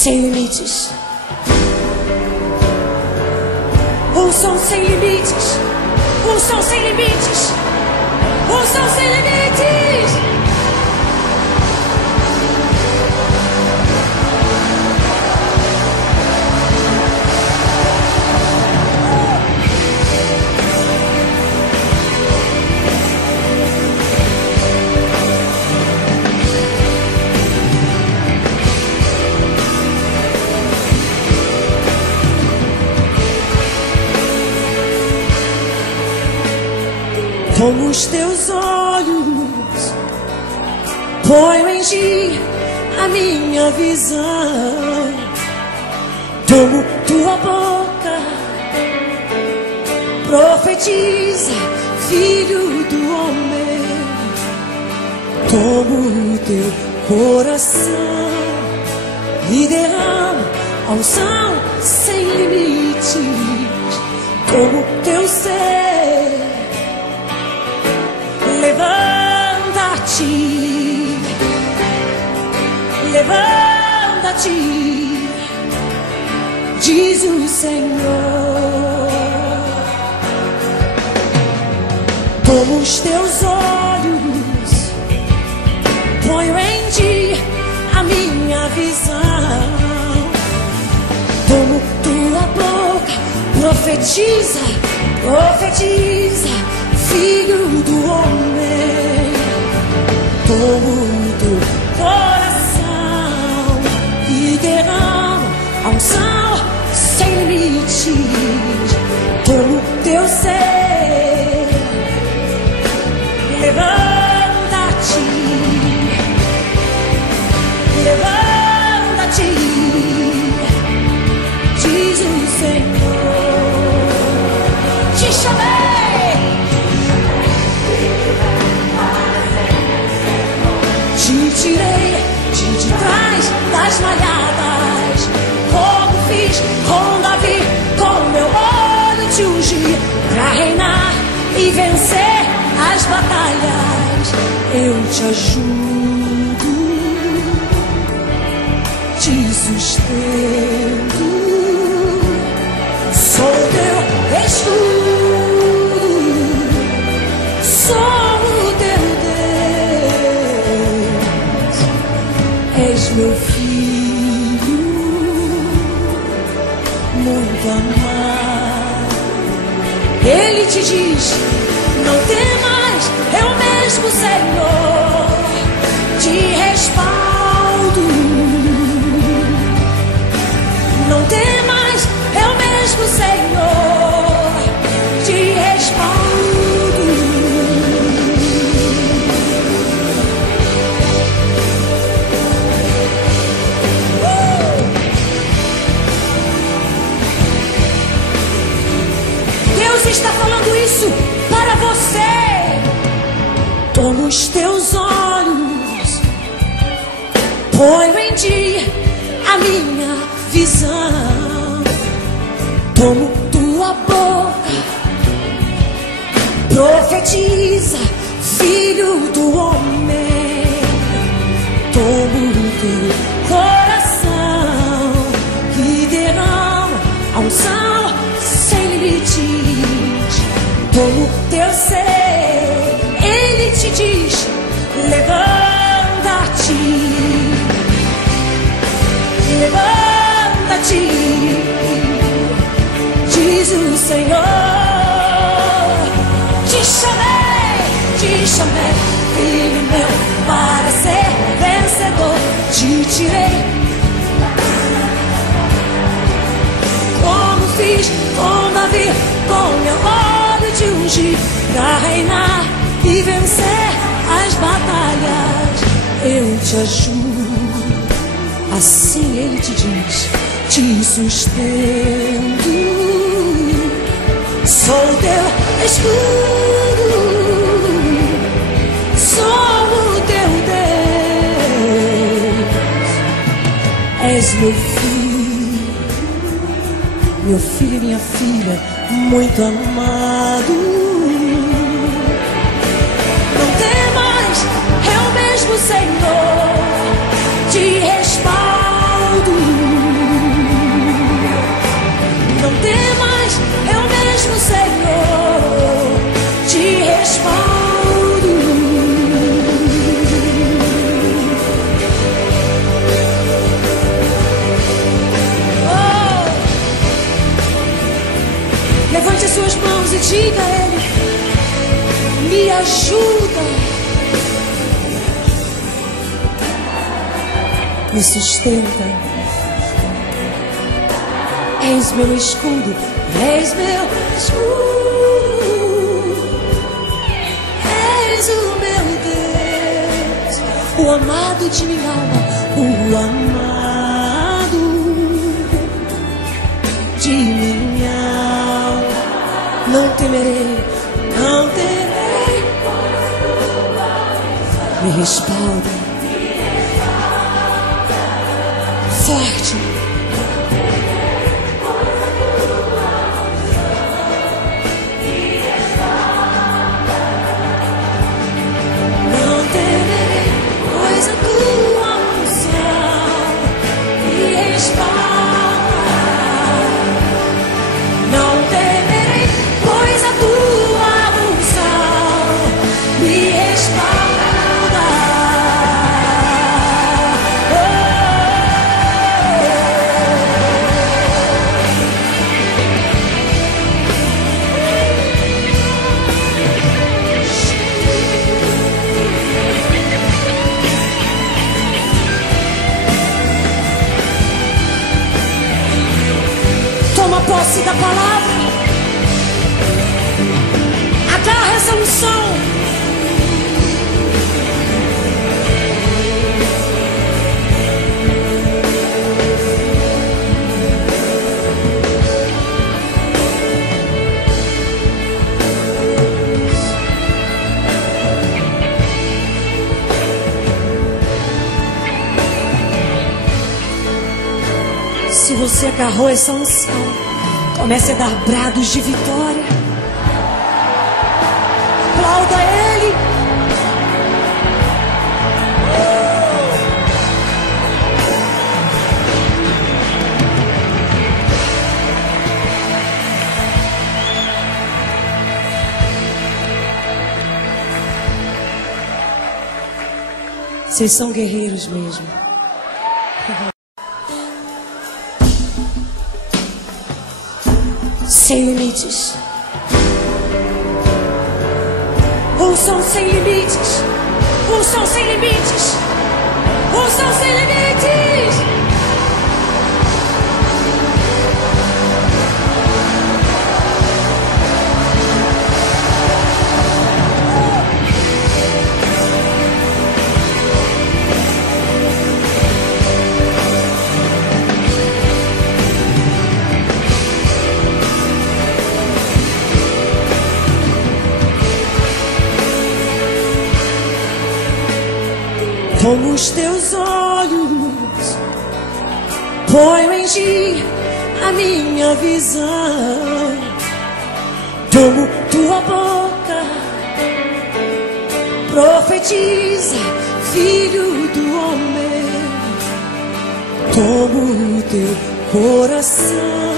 sem limites. Um som sem limites. Um som sem limites. Um som sem limites. Como os teus olhos, ponho em ti a minha visão. Tomo tua boca, profetiza, filho do homem. Tomo o teu coração e derramo a unção sem limites. Tomo teu ser. Levanta-te, levanta-te, diz o Senhor. Como os teus olhos, ponho em ti a minha visão. Tomo tua boca, profetiza, profetiza, filho do homem. Tomo o teu coração e derramo a unção sem limites. Tomo o teu ser. Levanta-te, levanta-te, diz o Senhor. Te chamei. Te tirei de trás das malhadas, como fiz com Davi, com meu olho te ungi, pra reinar e vencer as batalhas. Eu te ajudo, te sustento, sou teu escudo, sou o teu Deus. És meu filho, muito amado. Ele te diz: não temas, eu mesmo, Senhor, te respaldo. Não temas, eu mesmo, Senhor, te respaldo. Deus está falando isso para você. Tomo os teus olhos, ponho em ti a minha visão. Tomo tua boca, profetiza, filho do homem. Tomo o teu coração e derramo a unção sem limites. Tomo teu ser. Ele te diz: levanta-te, levanta-te, diz o Senhor. Te chamei, filho meu, para ser vencedor. Te tirei, como fiz com Davi, com meu olho te ungi, pra reinar e vencer as batalhas. Eu te ajudo, assim ele te diz, te sustento, sou teu escudo, sou o teu Deus. És meu filho e minha filha, muito amado. Não temas, eu mesmo, Senhor, te respaldo. ajuda, me sustenta. És meu escudo, és meu escudo, és o meu Deus, o amado de minha alma, o amado de minha alma. Não temerei, não temerei, me respalda, forte. Toma posse da palavra, agarra essa unção. Se você agarrou essa unção, comece a dar brados de vitória. Aplauda Ele. Vocês são guerreiros mesmo. Sem limites. Unção sem limites. Unção sem limites. Unção sem limites. Como os teus olhos, ponho em ti a minha visão. Tomo tua boca, profetiza, filho do homem. Tomo teu coração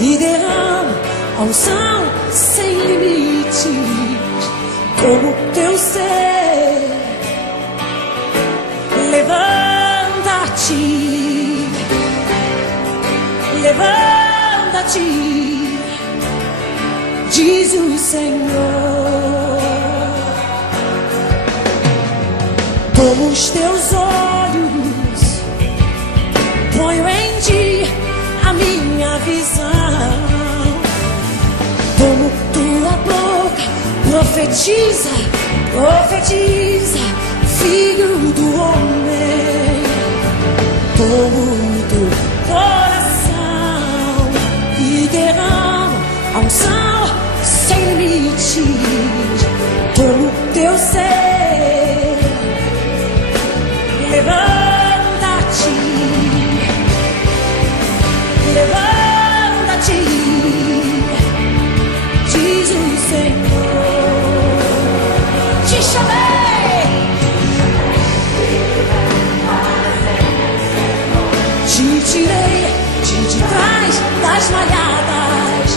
e derramo a unção sem limites. Como teu ser, levanta-te, levanta-te, diz o Senhor. Como os teus olhos, ponho em ti a minha visão. Como tua boca, profetiza, profetiza, filho do homem. Tomo teu coração e derramo a unção sem limites. Tomo teu ser, levanta-te, levanta-te, diz o Senhor. Te chamei, te tirei de trás das malhadas,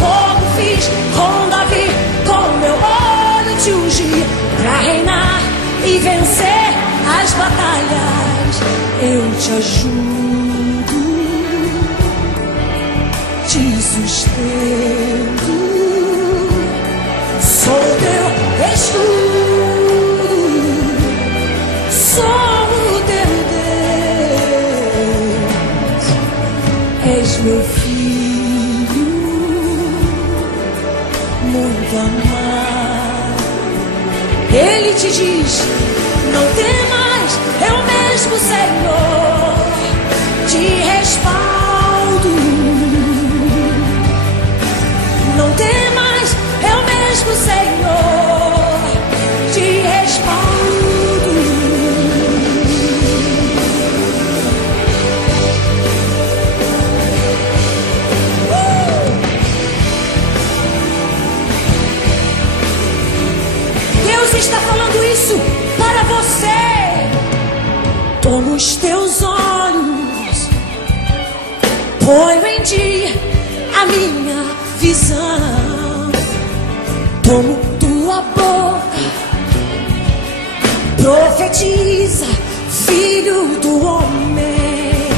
como fiz com Davi, com meu olho te ungi, pra reinar e vencer as batalhas. Eu te ajudo, te sustento, sou teu escudo, sou o teu Deus. És meu filho, muito amado. Ele te diz: não temas, eu mesmo, Senhor, te respaldo. Não temas, eu mesmo, Senhor, te respaldo. Deus está falando isso para você. Toma os teus olhos, ponho em ti a minha visão. Tomo tua boca, profetiza, filho do homem.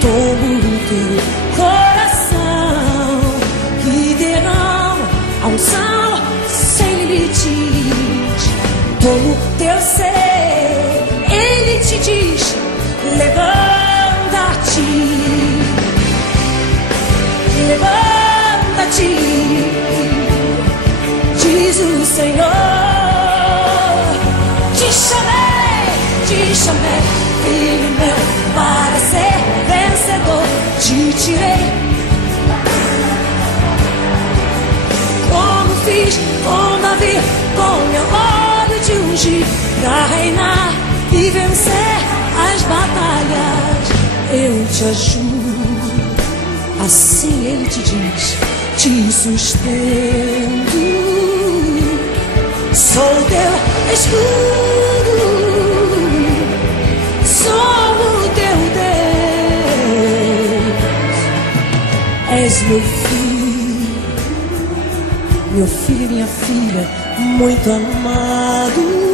Tomo teu coração, que derrama a unção sem limites. Tomo teu ser, ele te diz: levanta-te, levanta-te, diz o Senhor. Te chamei, filho meu, para ser vencedor. Te tirei, como fiz com Davi, com meu óleo te ungi, pra reinar e vencer as batalhas. Eu te ajudo, assim ele te diz, te sustento. Sou teu escudo, sou o teu Deus. És meu filho e minha filha, muito amado.